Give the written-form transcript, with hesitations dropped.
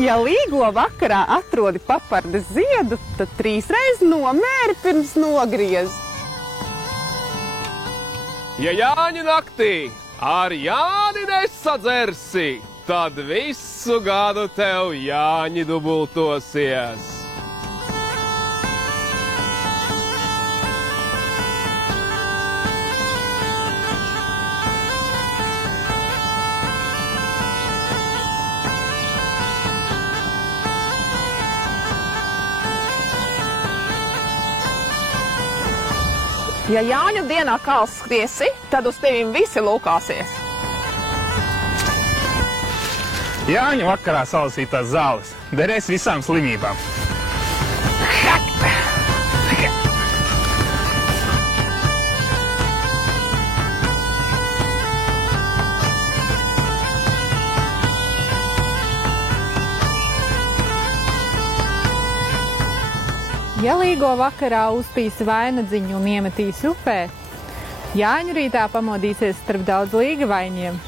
Ja līgo vakarā atrodi papardes ziedu, tad 3 reizes nomēri pirms nogriez. Ja Jāņa naktī ar Jāni nesadzersi, tad visu gadu tev Jāņi dubultosies. Ja Jāņu dienā kāls skriesi, tad uz tevim visi lūkāsies. Jāņa vakarā salasītās zāles derēs visām slimībām. Ja līgo vakarā uzpīs vainadziņu un iemetīs upē, Jāņu rītā pamodīsies starp daudz līgavainiem.